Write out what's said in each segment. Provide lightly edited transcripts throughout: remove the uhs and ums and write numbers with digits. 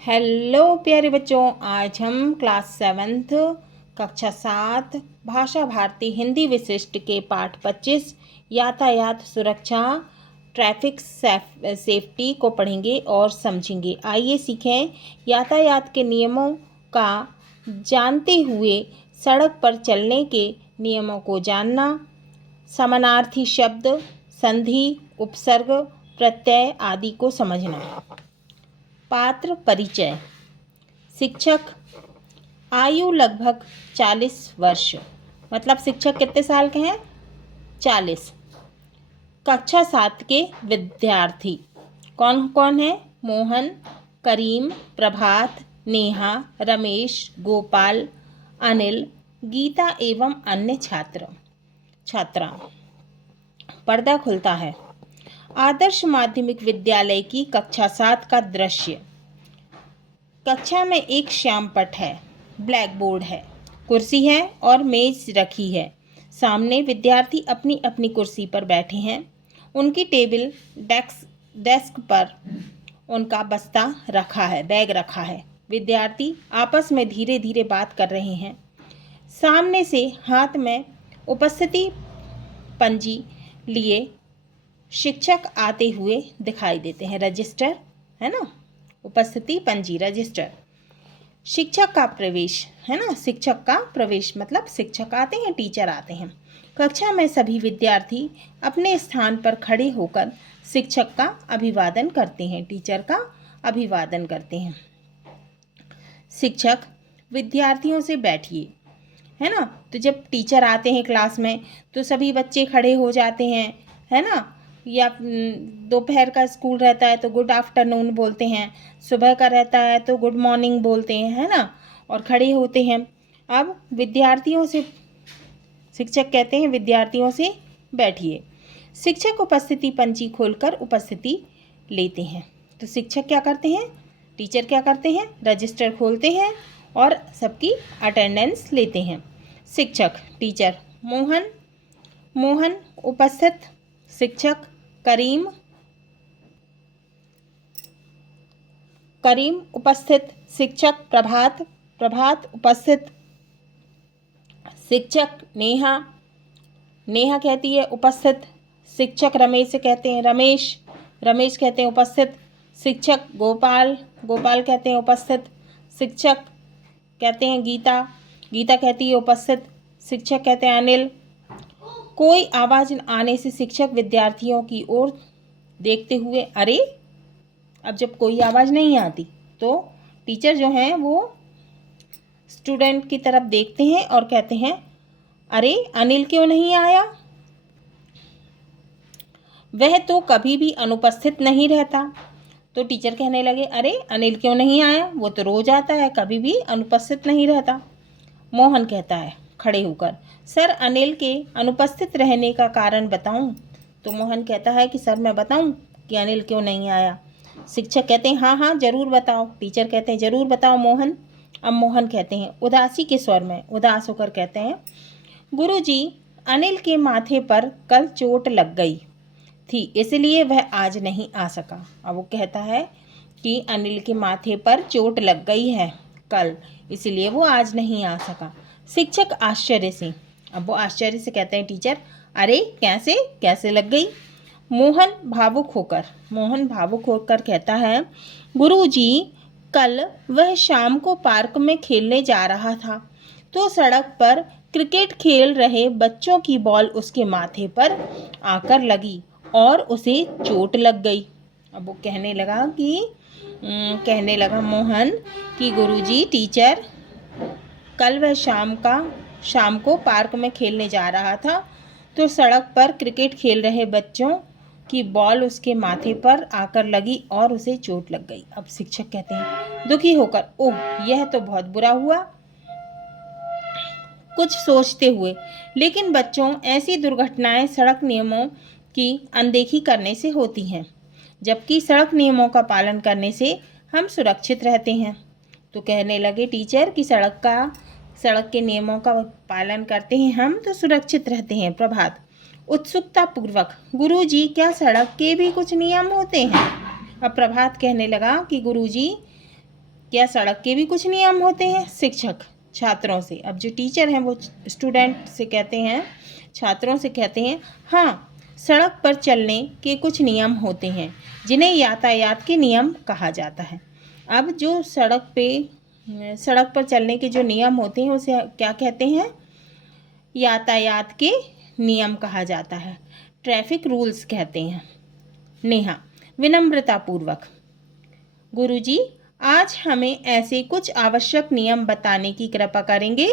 Hello प्यारे बच्चों, आज हम क्लास 7th कक्षा 7 भाषा भारती हिंदी विशिष्ट के पाठ 25 यातायात सुरक्षा ट्रैफिक सेफ्टी को पढ़ेंगे और समझेंगे। आइए सीखें यातायात के नियमों का जानते हुए सड़क पर चलने के नियमों को जानना, समानार्थी शब्द, संधि, उपसर्ग, प्रत्यय आदि को समझना। पात्र परिचय। शिक्षक, आयु लगभग 40 वर्ष, मतलब शिक्षक कितने साल के हैं? 40। कक्षा 7 के विद्यार्थी कौन कौन है? मोहन, करीम, प्रभात, नेहा, रमेश, गोपाल, अनिल, गीता एवं अन्य छात्रा। पर्दा खुलता है। आदर्श माध्यमिक विद्यालय की कक्षा 7 का दृश्य। कक्षा में एक श्यामपट है, ब्लैक बोर्ड है, कुर्सी है और मेज रखी है। सामने विद्यार्थी अपनी अपनी कुर्सी पर बैठे हैं। उनकी टेबल डेस्क पर उनका बस्ता रखा है, बैग रखा है। विद्यार्थी आपस में धीरे धीरे बात कर रहे हैं। सामने से हाथ में उपस्थिति पंजी लिए शिक्षक आते हुए दिखाई देते हैं। रजिस्टर है ना, उपस्थिति पंजी, रजिस्टर। शिक्षक का प्रवेश है ना, शिक्षक का प्रवेश मतलब शिक्षक आते हैं, टीचर आते हैं। कक्षा में सभी विद्यार्थी अपने स्थान पर खड़े होकर शिक्षक का अभिवादन करते हैं, टीचर का अभिवादन करते हैं। शिक्षक विद्यार्थियों से बैठिए, है ना। तो जब टीचर आते हैं क्लास में तो सभी बच्चे खड़े हो जाते हैं, है ना। या दोपहर का स्कूल रहता है तो गुड आफ्टरनून बोलते हैं, सुबह का रहता है तो गुड मॉर्निंग बोलते हैं, है ना, और खड़े होते हैं। अब विद्यार्थियों से शिक्षक कहते हैं विद्यार्थियों से बैठिए। शिक्षक उपस्थिति पंजी खोलकर उपस्थिति लेते हैं। तो शिक्षक क्या करते हैं, टीचर क्या करते हैं, रजिस्टर खोलते हैं और सबकी अटेंडेंस लेते हैं। शिक्षक, टीचर, मोहन उपस्थित, शिक्षक, करीम उपस्थित, शिक्षक, प्रभात उपस्थित, शिक्षक, नेहा कहती है उपस्थित, शिक्षक रमेश से कहते हैं रमेश कहते हैं उपस्थित, शिक्षक गोपाल कहते हैं उपस्थित, शिक्षक कहते हैं गीता कहती है उपस्थित, शिक्षक कहते हैं अनिल। कोई आवाज़ आने से शिक्षक विद्यार्थियों की ओर देखते हुए अरे, अब जब कोई आवाज़ नहीं आती तो टीचर जो हैं वो स्टूडेंट की तरफ देखते हैं और कहते हैं अरे अनिल क्यों नहीं आया, वह तो कभी भी अनुपस्थित नहीं रहता। तो टीचर कहने लगे अरे अनिल क्यों नहीं आया, वो तो रोज आता है, कभी भी अनुपस्थित नहीं रहता। मोहन कहता है खड़े होकर, सर अनिल के अनुपस्थित रहने का कारण बताऊं? तो मोहन कहता है कि सर मैं बताऊं कि अनिल क्यों नहीं आया? शिक्षक कहते हैं हाँ ज़रूर बताओ। टीचर कहते हैं ज़रूर बताओ मोहन। अब मोहन कहते हैं उदासी के स्वर में, उदास होकर कहते हैं गुरुजी, अनिल के माथे पर कल चोट लग गई थी, इसलिए वह आज नहीं आ सका। अब वो कहता है कि अनिल के माथे पर चोट लग गई है कल, इसलिए वो आज नहीं आ सका। शिक्षक आश्चर्य से, अब वो आश्चर्य से कहते हैं टीचर अरे कैसे लग गई? मोहन भावुक होकर कहता है गुरुजी, कल वह शाम को पार्क में खेलने जा रहा था तो सड़क पर क्रिकेट खेल रहे बच्चों की बॉल उसके माथे पर आकर लगी और उसे चोट लग गई। अब वो कहने लगा मोहन कि गुरुजी, टीचर, कल वह शाम को पार्क में खेलने जा रहा था तो सड़क पर क्रिकेट खेल रहे बच्चों की बॉल उसके माथे पर आकर लगी और उसे चोट लग गई। अब शिक्षक कहते हैं दुखी होकर ओह, यह तो बहुत बुरा हुआ। कुछ सोचते हुए, लेकिन बच्चों, ऐसी दुर्घटनाएं सड़क नियमों की अनदेखी करने से होती हैं, जबकि सड़क नियमों का पालन करने से हम सुरक्षित रहते हैं। तो कहने लगे टीचर कि सड़क के नियमों का पालन करते हैं हम तो सुरक्षित रहते हैं। प्रभात उत्सुकता पूर्वक, गुरुजी, क्या सड़क के भी कुछ नियम होते हैं? अब प्रभात कहने लगा कि गुरुजी, क्या सड़क के भी कुछ नियम होते हैं? शिक्षक छात्रों से, अब जो टीचर हैं वो स्टूडेंट से कहते हैं, छात्रों से कहते हैं, हाँ, सड़क पर चलने के कुछ नियम होते हैं जिन्हें यातायात के नियम कहा जाता है। अब जो सड़क पर चलने के जो नियम होते हैं उसे क्या कहते हैं? यातायात के नियम कहा जाता है, ट्रैफिक रूल्स कहते हैं। नेहा विनम्रतापूर्वक, गुरुजी आज हमें ऐसे कुछ आवश्यक नियम बताने की कृपा करेंगे।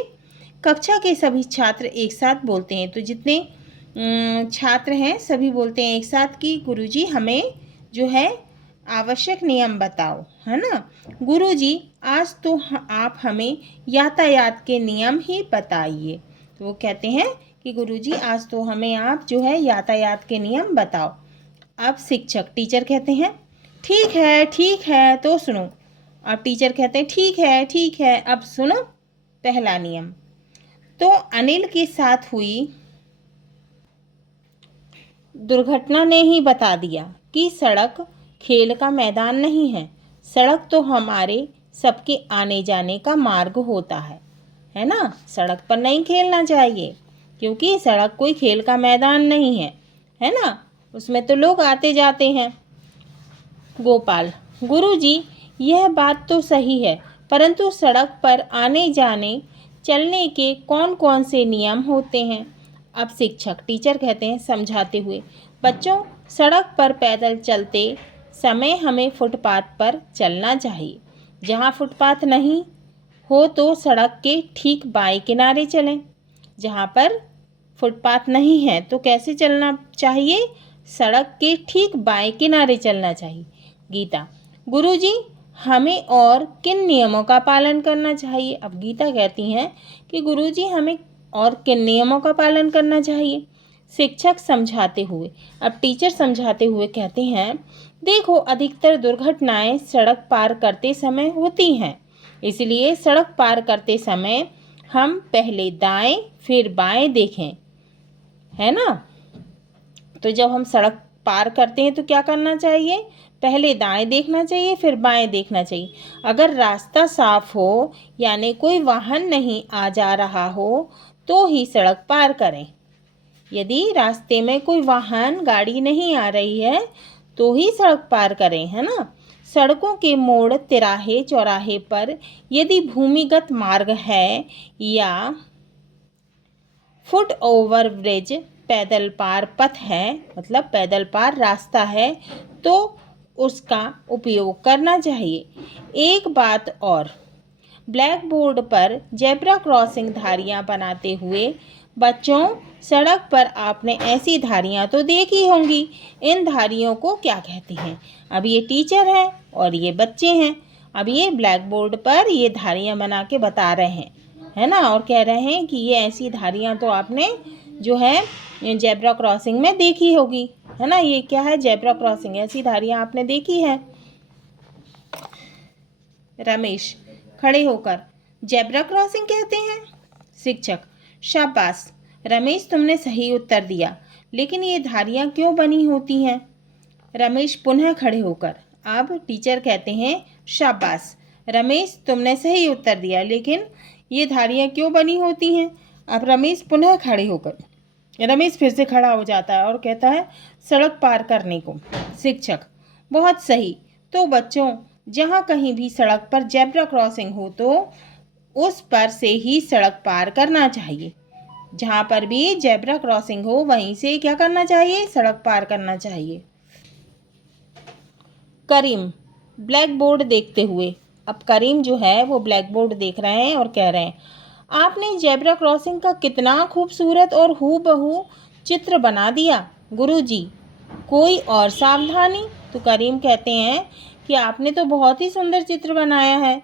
कक्षा के सभी छात्र एक साथ बोलते हैं, तो जितने छात्र हैं सभी बोलते हैं एक साथ कि गुरुजी हमें जो है आवश्यक नियम बताओ, है ना। गुरुजी आज तो आप हमें यातायात के नियम ही बताइए। तो वो कहते हैं कि गुरुजी आज तो हमें आप जो है यातायात के नियम बताओ। अब टीचर कहते हैं ठीक है तो सुनो। अब टीचर कहते हैं ठीक है अब सुनो पहला नियम। तो अनिल के साथ हुई दुर्घटना ने ही बता दिया कि सड़क खेल का मैदान नहीं है। सड़क तो हमारे सबके आने जाने का मार्ग होता है ना। सड़क पर नहीं खेलना चाहिए क्योंकि सड़क कोई खेल का मैदान नहीं है ना। उसमें तो लोग आते जाते हैं। गोपाल, गुरुजी यह बात तो सही है, परंतु सड़क पर आने जाने चलने के कौन कौन से नियम होते हैं? अब टीचर कहते हैं समझाते हुए, बच्चों सड़क पर पैदल चलते समय हमें फुटपाथ पर चलना चाहिए। जहाँ फुटपाथ नहीं हो तो सड़क के ठीक बाएं किनारे चलें। जहाँ पर फुटपाथ नहीं है तो कैसे चलना चाहिए? सड़क के ठीक बाएं किनारे चलना चाहिए। गीता, गुरुजी हमें और किन नियमों का पालन करना चाहिए? अब गीता कहती हैं कि गुरुजी हमें और किन नियमों का पालन करना चाहिए? शिक्षक समझाते हुए, अब टीचर समझाते हुए कहते हैं, देखो अधिकतर दुर्घटनाएं सड़क पार करते समय होती हैं, इसलिए सड़क पार करते समय हम पहले दाएं फिर बाएं देखें, है ना। तो जब हम सड़क पार करते हैं तो क्या करना चाहिए? पहले दाएं देखना चाहिए फिर बाएं देखना चाहिए। अगर रास्ता साफ हो यानी कोई वाहन नहीं आ जा रहा हो तो ही सड़क पार करें। यदि रास्ते में कोई वाहन गाड़ी नहीं आ रही है तो ही सड़क पार करें, है ना। सड़कों के मोड़ तिराहे चौराहे पर यदि भूमिगत मार्ग है या फुट ओवर ब्रिज पैदल पार पथ है, मतलब पैदल पार रास्ता है, तो उसका उपयोग करना चाहिए। एक बात और, ब्लैक बोर्ड पर जेब्रा क्रॉसिंग धारियां बनाते हुए बच्चों सड़क पर आपने ऐसी धारियां तो देखी होंगी। इन धारियों को क्या कहते हैं? अब ये टीचर है और ये बच्चे हैं। अब ये ब्लैक बोर्ड पर ये धारियां बना के बता रहे हैं, है ना, और कह रहे हैं कि ये ऐसी धारियां तो आपने जो है जेब्रा क्रॉसिंग में देखी होगी, है ना। ये क्या है? जेब्रा क्रॉसिंग, ऐसी धारियां आपने देखी है। रमेश खड़े होकर, जेब्रा क्रॉसिंग कहते हैं। शिक्षक, शाबाश रमेश, तुमने सही उत्तर दिया, लेकिन ये धारियां क्यों बनी होती हैं? रमेश पुनः खड़े होकर, अब टीचर कहते हैं शाबाश रमेश, तुमने सही उत्तर दिया, लेकिन ये धारियां क्यों बनी होती हैं? अब रमेश पुनः खड़े होकर, रमेश फिर से खड़ा हो जाता है और कहता है सड़क पार करने को। शिक्षक, बहुत सही। तो बच्चों जहाँ कहीं भी सड़क पर जेब्रा क्रॉसिंग हो तो उस पर से ही सड़क पार करना चाहिए। जहाँ पर भी जेब्रा क्रॉसिंग हो वहीं से क्या करना चाहिए? सड़क पार करना चाहिए। करीम ब्लैक बोर्ड देखते हुए, अब करीम जो है वो ब्लैक बोर्ड देख रहे हैं और कह रहे हैं, आपने जेब्रा क्रॉसिंग का कितना खूबसूरत और हूबहू चित्र बना दिया गुरुजी, कोई और सावधानी? तो करीम कहते हैं कि आपने तो बहुत ही सुंदर चित्र बनाया है।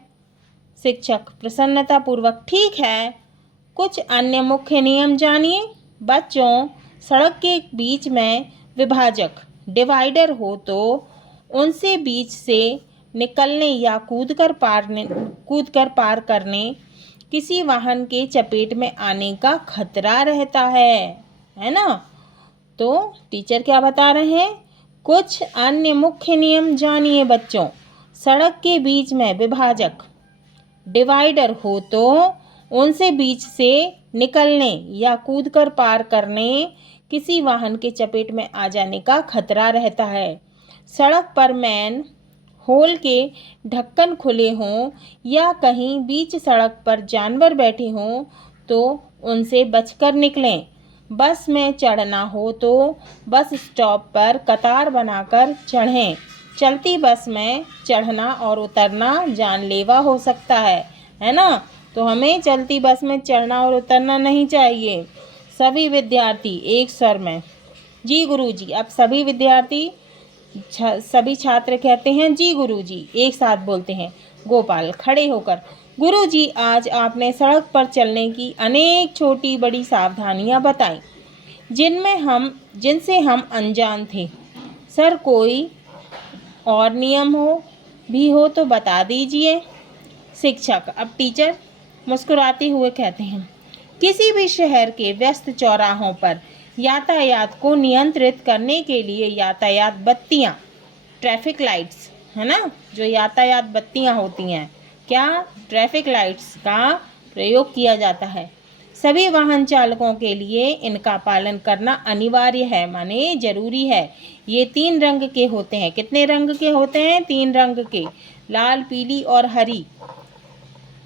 शिक्षक प्रसन्नतापूर्वक, ठीक है, कुछ अन्य मुख्य नियम जानिए। बच्चों सड़क के बीच में विभाजक डिवाइडर हो तो उनसे बीच से निकलने या कूदकर पार करने किसी वाहन के चपेट में आने का खतरा रहता है ना। तो टीचर क्या बता रहे हैं? कुछ अन्य मुख्य नियम जानिए बच्चों। सड़क के बीच में विभाजक डिवाइडर हो तो उनसे बीच से निकलने या कूदकर पार करने, किसी वाहन के चपेट में आ जाने का खतरा रहता है। सड़क पर मैन होल के ढक्कन खुले हों या कहीं बीच सड़क पर जानवर बैठे हों तो उनसे बचकर निकलें। बस में चढ़ना हो तो बस स्टॉप पर कतार बनाकर चढ़ें। चलती बस में चढ़ना और उतरना जानलेवा हो सकता है ना? तो हमें चलती बस में चढ़ना और उतरना नहीं चाहिए। सभी विद्यार्थी एक स्वर में जी गुरुजी। अब सभी विद्यार्थी सभी छात्र कहते हैं जी गुरुजी, एक साथ बोलते हैं। गोपाल खड़े होकर, गुरुजी आज आपने सड़क पर चलने की अनेक छोटी बड़ी सावधानियां बताई जिनसे हम अनजान थे। सर कोई और नियम हो तो बता दीजिए। शिक्षक, अब टीचर मुस्कुराते हुए कहते हैं, किसी भी शहर के व्यस्त चौराहों पर यातायात को नियंत्रित करने के लिए यातायात बत्तियां, ट्रैफिक लाइट्स, है ना, जो यातायात बत्तियां होती हैं, क्या ट्रैफिक लाइट्स का प्रयोग किया जाता है। सभी वाहन चालकों के लिए इनका पालन करना अनिवार्य है, माने जरूरी है। ये 3 रंग के होते हैं। कितने रंग के होते हैं? 3 रंग के, लाल, पीली और हरी।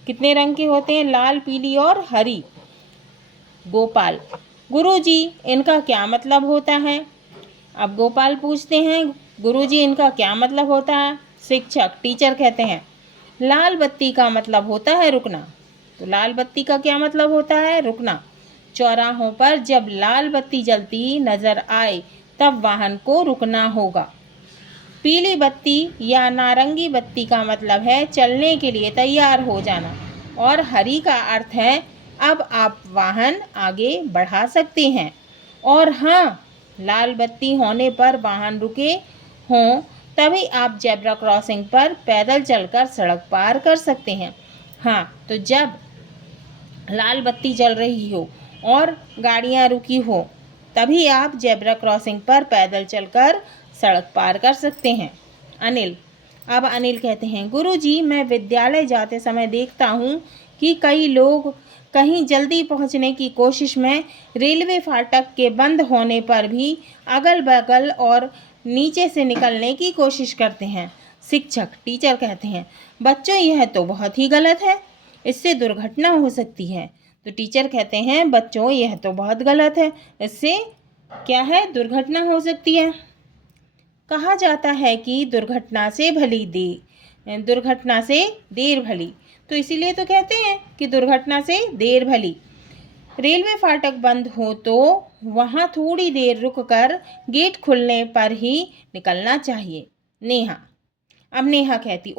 कितने रंग के होते हैं? लाल, पीली और हरी। गोपाल, गुरुजी इनका क्या मतलब होता है? अब गोपाल पूछते हैं, गुरुजी इनका क्या मतलब होता है? शिक्षक, टीचर कहते हैं, लाल बत्ती का मतलब होता है रुकना। तो लाल बत्ती का क्या मतलब होता है? रुकना। चौराहों पर जब लाल बत्ती जलती नजर आए तब वाहन को रुकना होगा। पीली बत्ती या नारंगी बत्ती का मतलब है चलने के लिए तैयार हो जाना, और हरी का अर्थ है अब आप वाहन आगे बढ़ा सकते हैं। और हाँ, लाल बत्ती होने पर वाहन रुके हों तभी आप जेब्रा क्रॉसिंग पर पैदल चलकर सड़क पार कर सकते हैं। हाँ, तो जब लाल बत्ती जल रही हो और गाड़ियाँ रुकी हो तभी आप जेब्रा क्रॉसिंग पर पैदल चलकर सड़क पार कर सकते हैं। अनिल, अब अनिल कहते हैं, गुरुजी मैं विद्यालय जाते समय देखता हूँ कि कई लोग कहीं जल्दी पहुँचने की कोशिश में रेलवे फाटक के बंद होने पर भी अगल बगल और नीचे से निकलने की कोशिश करते हैं। शिक्षक, टीचर कहते हैं, बच्चों यह तो बहुत ही गलत है, इससे दुर्घटना हो सकती है। तो टीचर कहते हैं, बच्चों यह तो बहुत गलत है, इससे क्या है? दुर्घटना हो सकती है। कहा जाता है कि दुर्घटना से देर भली, तो इसीलिए तो कहते हैं कि दुर्घटना से देर भली। रेलवे फाटक बंद हो तो वहाँ थोड़ी देर रुककर गेट खुलने पर ही निकलना चाहिए। नेहा, अब नेहा कहती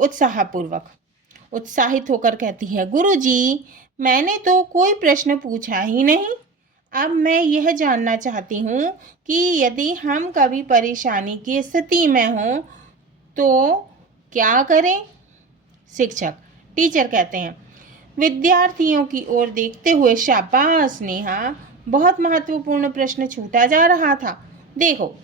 उत्साहित होकर कहती है, गुरुजी मैंने तो कोई प्रश्न पूछा ही नहीं। अब मैं यह जानना चाहती हूँ कि यदि हम कभी परेशानी की स्थिति में हों तो क्या करें। शिक्षक, टीचर कहते हैं, विद्यार्थियों की ओर देखते हुए, शाबाश नेहा, बहुत महत्वपूर्ण प्रश्न छूटा जा रहा था। देखो,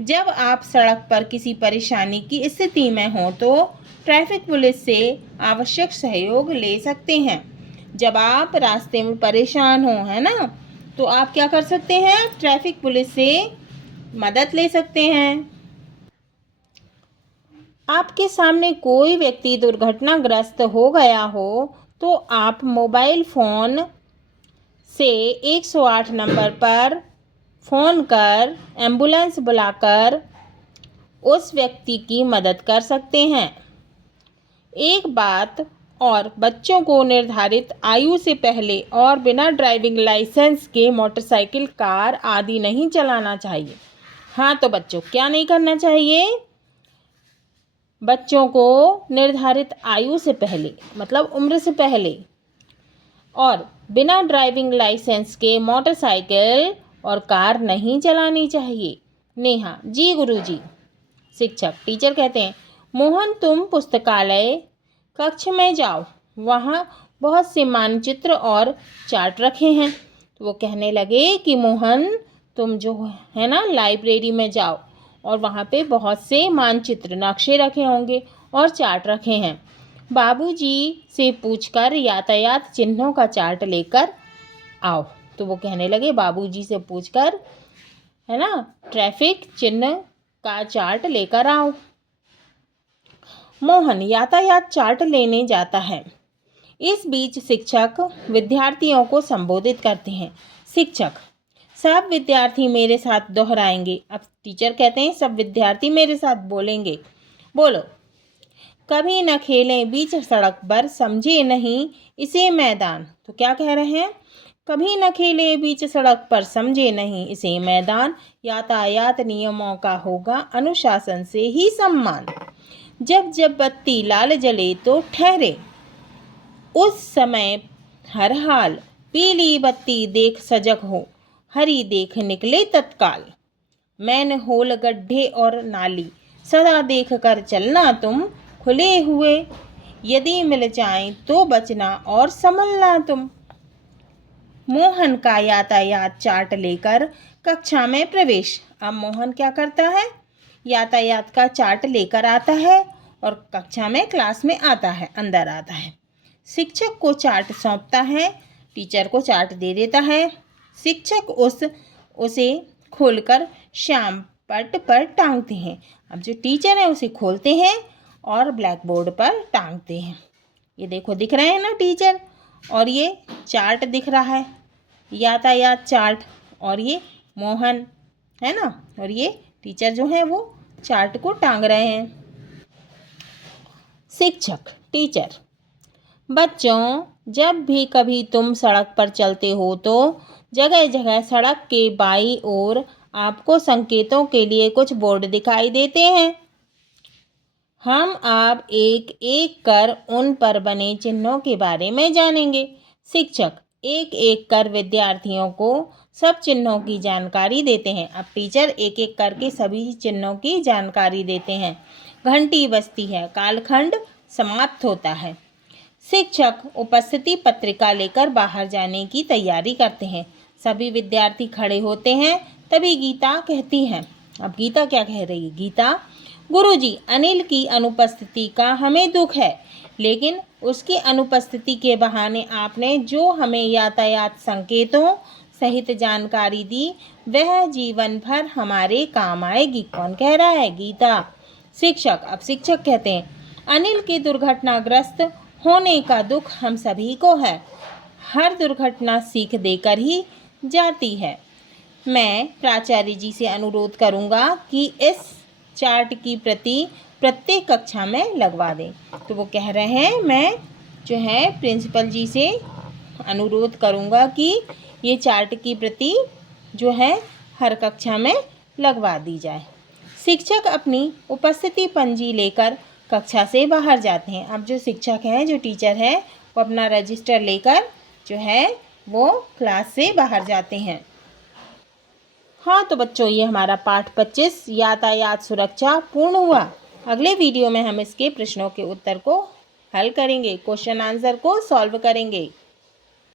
जब आप सड़क पर किसी परेशानी की स्थिति में हो तो ट्रैफिक पुलिस से आवश्यक सहयोग ले सकते हैं। जब आप रास्ते में परेशान हो, है ना, तो आप क्या कर सकते हैं? ट्रैफिक पुलिस से मदद ले सकते हैं। आपके सामने कोई व्यक्ति दुर्घटनाग्रस्त हो गया हो तो आप मोबाइल फ़ोन से 108 नंबर पर फ़ोन कर एम्बुलेंस बुलाकर उस व्यक्ति की मदद कर सकते हैं। एक बात और, बच्चों को निर्धारित आयु से पहले और बिना ड्राइविंग लाइसेंस के मोटरसाइकिल, कार आदि नहीं चलाना चाहिए। हाँ, तो बच्चों क्या नहीं करना चाहिए? बच्चों को निर्धारित आयु से पहले, मतलब उम्र से पहले, और बिना ड्राइविंग लाइसेंस के मोटरसाइकिल और कार नहीं चलानी चाहिए। नेहा, जी गुरुजी। शिक्षक, टीचर कहते हैं, मोहन तुम पुस्तकालय कक्ष में जाओ, वहाँ बहुत से मानचित्र और चार्ट रखे हैं। तो वो कहने लगे कि मोहन तुम जो है ना लाइब्रेरी में जाओ और वहाँ पे बहुत से मानचित्र, नक्शे रखे होंगे और चार्ट रखे हैं। बाबूजी से पूछकर यातायात चिन्हों का चार्ट लेकर आओ। तो वो कहने लगे बाबूजी से पूछकर, है ना, ट्रैफिक चिन्ह का चार्ट लेकर आओ। मोहन यातायात चार्ट लेने जाता है। इस बीच शिक्षक विद्यार्थियों को संबोधित करते हैं। शिक्षक, सब विद्यार्थी मेरे साथ दोहराएंगे। अब टीचर कहते हैं सब विद्यार्थी मेरे साथ बोलेंगे। बोलो। कभी न खेलें बीच सड़क पर, समझे नहीं इसे मैदान। तो क्या कह रहे हैं? कभी न खेलें बीच सड़क पर, समझे नहीं इसे मैदान। यातायात नियमों का होगा अनुशासन से ही सम्मान। जब जब बत्ती लाल जले तो ठहरे, उस समय हर हाल। पीली बत्ती देख सजग हो, हरी देख निकले तत्काल। मैन होल गड्ढे और नाली, सदा देख कर चलना तुम। खुले हुए यदि मिल जाएं तो बचना और संभलना तुम। मोहन का यातायात चार्ट लेकर कक्षा में प्रवेश। अब मोहन क्या करता है? यातायात का चार्ट लेकर आता है और कक्षा में, क्लास में आता है, अंदर आता है। शिक्षक को चार्ट सौंपता है, टीचर को चार्ट दे देता है। शिक्षक उसे खोलकर श्याम पट पर टांगते हैं। अब जो टीचर है उसे खोलते हैं और ब्लैक बोर्ड पर टांगते हैं। ये देखो दिख रहे हैं ना टीचर, और ये चार्ट दिख रहा है, यातायात चार्ट, और ये मोहन है ना, और ये टीचर जो है वो चार्ट को टांग रहे हैं। शिक्षक, टीचर, बच्चों जब भी कभी तुम सड़क पर चलते हो तो जगह जगह सड़क के बाईं ओर आपको संकेतों के लिए कुछ बोर्ड दिखाई देते हैं। हम अब एक एक कर उन पर बने चिन्हों के बारे में जानेंगे। शिक्षक एक एक कर विद्यार्थियों को सब चिन्हों की जानकारी देते हैं। अब टीचर एक एक करके सभी चिन्हों की जानकारी देते हैं। घंटी बजती है, कालखंड समाप्त होता है। शिक्षक उपस्थिति पत्रिका लेकर बाहर जाने की तैयारी करते हैं। सभी विद्यार्थी खड़े होते हैं। तभी गीता कहती है, अब गीता क्या कह रही है? गीता, गुरुजी, अनिल की अनुपस्थिति का हमें दुख है, लेकिन उसकी अनुपस्थिति के बहाने आपने जो हमें यातायात संकेतों सहित जानकारी दी वह जीवन भर हमारे काम आएगी। कौन कह रहा है? गीता। शिक्षक, अब शिक्षक कहते हैं, अनिल के दुर्घटनाग्रस्त होने का दुख हम सभी को है। हर दुर्घटना सीख देकर ही जाती है। मैं प्राचार्य जी से अनुरोध करूंगा कि इस चार्ट की प्रति प्रत्येक कक्षा में लगवा दें। तो वो कह रहे हैं मैं जो है प्रिंसिपल जी से अनुरोध करूंगा कि ये चार्ट की प्रति जो है हर कक्षा में लगवा दी जाए। शिक्षक अपनी उपस्थिति पंजी लेकर कक्षा से बाहर जाते हैं। अब जो शिक्षक हैं, जो टीचर है, वो अपना रजिस्टर लेकर जो है वो क्लास से बाहर जाते हैं। हाँ तो बच्चों, ये हमारा पाठ 25 यातायात सुरक्षा पूर्ण हुआ। अगले वीडियो में हम इसके प्रश्नों के उत्तर को हल करेंगे, क्वेश्चन आंसर को सॉल्व करेंगे।